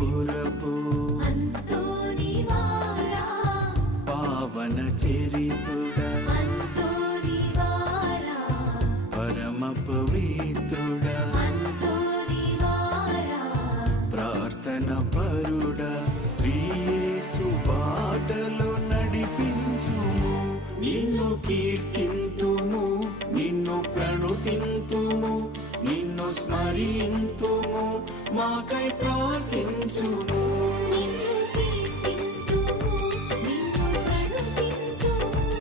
పురపు పావన చరితుడా పరమ పవిత్రుడా ప్రార్థన పరుడా శ్రీయేసు బాటలో నడిపించుము. నిన్ను కీర్తింతుము, నిన్ను ప్రణుతింతుము, నిన్ను స్మరింతుము, మాకై ప్రార్థించుము.